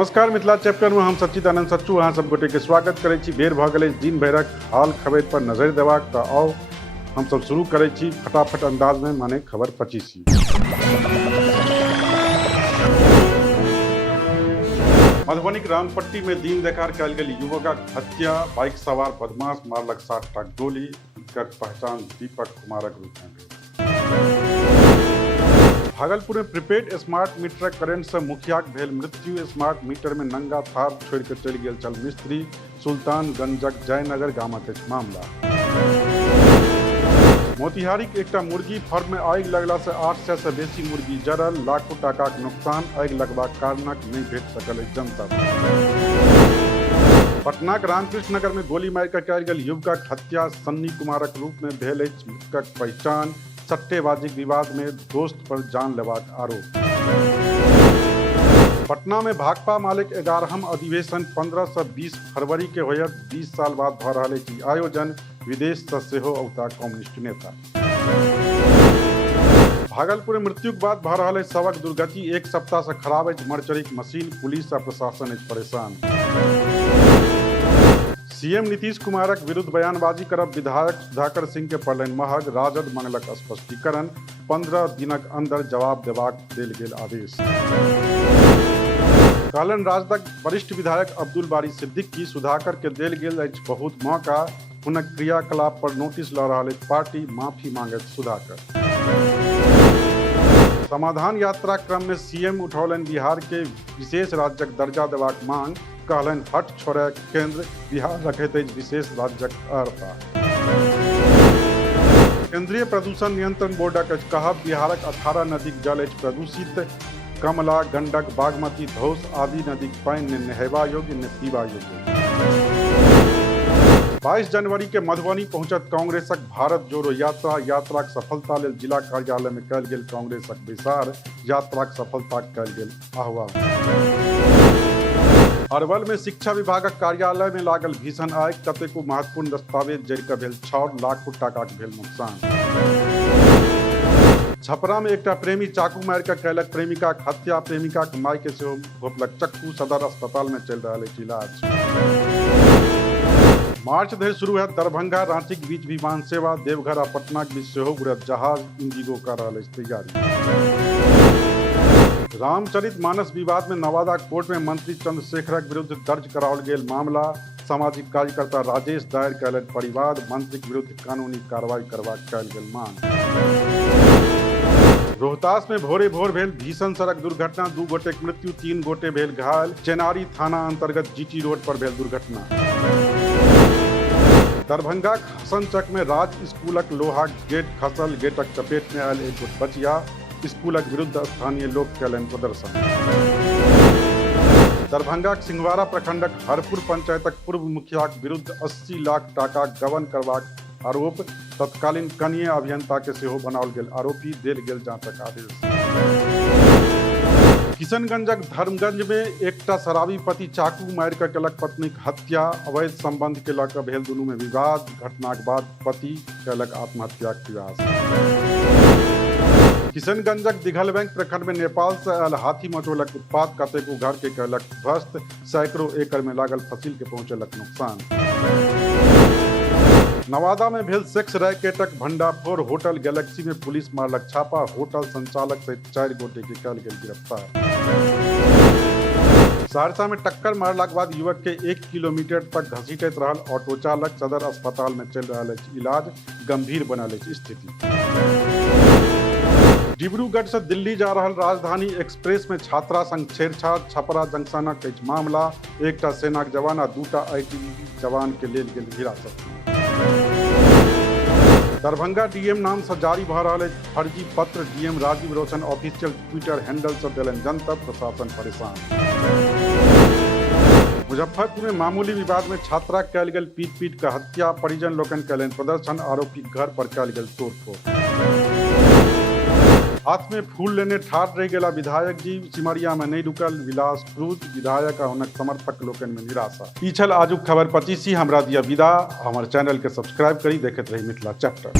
नमस्कार मिथिला चैप्टर में हम सच्चिदानंद सच्चू अहाँ सब गोटे के स्वागत करै छी। बेर भऽ गेलै दिन भरक हाल खबर पर नजरि देबाक, तऽ आओ हम सब शुरू करै छी फटाफट अंदाज में, माने खबर 25। मधुबनी रामपट्टी में दिन देखार कयल गेल युवकक हत्या, बाइक सवार बदमाश मारलक 60 टा गोली। एकर पहचान दीपक कुमारक रूप में भेल। भागलपुर में प्रीपेड स्मार्ट मीटरक करंट से मुखियाक भेल मृत्यु। स्मार्ट मीटर में नंगा थार छोड़ के चल गेल छल मिस्त्री। सुल्तानगंजक जयनगर गामक अछि मामला। मोतिहारीक एकटा मुर्गी फार्म में आगि लगला से 800 से बेसी मुर्गी जरल, लाखों टाकाक नुकसान। आगि लगबाक कारणक नहीं भेट सकल जनतब। पटनाक रामकृष्ण नगर में गोली मारि कऽ कयल गेल युवकक हत्या, सन्नी कुमारक रूप में भेल अछि मृतकक पहचान। सट्टेबाजी विवाद में दोस्त पर जान लेबाक आरोप। पटना में भाकपा मालिक 11हम अधिवेशन 15 से 20 फरवरी के होयत। 20 साल बाद भऽ रहल अछि आयोजन। विदेश से सेहो औता कम्युनिस्ट नेता। भागलपुर में मृत्युक बाद भऽ रहल अछि सड़क दुर्गति। एक सप्ताह से खराब अछि मर्चरीक मशीन। पुलिस आ प्रशासन अछि परेशान। सीएम नीतीश कुमारक विरुद्ध बयानबाजी करब विधायक सुधाकर सिंह के पड़लनि महग। राजद मंगलक स्पष्टीकरण। 15 दिनक अंदर जवाब देबाक देल गेल आदेश। कहलनि राजदक वरिष्ठ विधायक अब्दुल बारी सिद्दीकी, सुधाकर के देल गेल अछि बहुत मौका। हुनक क्रियाकलाप पर नोटिस लऽ रहल अछि पार्टी। माफी मांगत सुधाकर। समाधान यात्रा क्रम में सीएम उठौलनि बिहार के विशेष राज्यक दर्जा देबाक मांग। कहलनि हट छोड़ै केंद्र, बिहार रखैत अछि विशेष राज्यक अर्हता। केंद्रीय प्रदूषण नियंत्रण बोर्डक अछि कहब बिहारक 18 नदीक जल अछि प्रदूषित। कमला, गंडक, बागमती, धौस आदि नदीक पानि ने नहयबा योग्य ने पीबा योग्य। 22 जनवरी के मधुबनी पहुंचत कांग्रेसक भारत जोड़ो यात्रा। यात्राक सफलता लेल जिला कार्यालय में कयल गेल कांग्रेसक बैसार। यात्राक सफलताक कयल गेल आह्वान। अरवल में शिक्षा विभागक कार्यालय में लागल भीषण आगि। कतेको महत्वपूर्ण दस्तावेज जरि कऽ भेल छाउर, लाखों टाकाक भेल नुकसान। छपरा में एकटा प्रेमी चाकू मारि कऽ कयलक प्रेमिकाक हत्या। प्रेमिकाक माय के सेहो घोंपलक चक्कू। सदर अस्पताल में चलि रहल अछि इलाज। मार्च धरि शुरू हैत दरभंगा रांची के बीच विमान सेवा। देवघर आ पटना के बीच सेहो उड़त जहाज। इंडिगो कर रहल अछि तैयारी। रामचरित मानस विवाद में नवादा कोर्ट में मंत्री चंद्रशेखरक विरुद्ध दर्ज कराओल गेल मामला। सामाजिक कार्यकर्ता राजेश दायर कयलनि परिवाद। मंत्री के विरुद्ध कानूनी कार्रवाई करबाक कयल गेल मांग। रोहतास में भोरे भोर भेल भीषण सड़क दुर्घटना। 2 गोटेक मृत्यु, 3 गोटे भेल घायल। चेनारी थाना अंतर्गत जीटी रोड पर भेल दुर्घटना। दरभंगा हसनचक में राज स्कूलक लोहाक गेट खसल। गेटक चपेट में आयल एक गोट बचिया। स्कूलक विरुद्ध स्थानीय लोक कयलनि प्रदर्शन। दरभंगाक सिंहवाड़ा प्रखंडक हरपुर पंचायतक पूर्व मुखियाक विरुद्ध 80 लाख टाका गबन करबाक आरोप। तत्कालीन कनीय अभियंता के सेहो बनाओल गेल आरोपी। देल गेल जांचक आदेश। किशनगंजक धर्मगंज में एकटा शराबी पति चाकू मारि कऽ केलक पत्नीक हत्या। अवैध संबंध के लऽ कऽ भेल दुनू में विवाद। घटनाक बाद पति केलक आत्महत्याक प्रयास। किशनगंजक दिघलबैंक प्रखंड में नेपाल से आयल हाथी मचौलक उत्पात। कतेको घर के केलक ध्वस्त। सैकड़ों एकड़ में लागल फसिल के पहुंचेलक नुकसान। नवादा में भेल सेक्स रैकेटक भंडाफोड़। होटल गैलेक्सी में पुलिस मारलक छापा। होटल संचालक सहित 4 गोटे के कयल गेल गिरफ्तार। सहरसा में टक्कर मारलाक बाद युवक के 1 किलोमीटर तक घसीटैत रहल ऑटो चालक। सदर अस्पताल में चलि रहल अछि इलाज। गंभीर बनल अछि स्थिति। डिब्रूगढ़ से दिल्ली जा रहल राजधानी एक्सप्रेस में छात्रा संग छेड़छाड़। छपरा जंक्शनक अछि मामला। एकटा सेनाक जवान आ 2टा आईटीबीपी जवान के लेल गेल हिरासत में। दरभंगा डीएम नाम से जारी भऽ रहल अछि फर्जी पत्र। डीएम राजीव रोशन ऑफिशियल ट्विटर हैंडल से देलनि जनतब। प्रशासन परेशान। मुजफ्फरपुर में मामूली विवाद में छात्रा कयल गेल पीट कऽ हत्या। परिजन लोकनि कयलनि प्रदर्शन। आरोपी घर पर कयल गेल तोड़फोड़। हाथ में फूल लेने ठाढ़ रहि गेला विधायक जी। सिमरिया में नहीं रुकल विलास क्रूज। विधायक आ हुनक समर्थक लोकनि में निराशा। ई छल आजुक खबर 25। हमरा दिया विदा। हमर चैनल के सब्सक्राइब करी। देखैत रही मिथिला चैप्टर।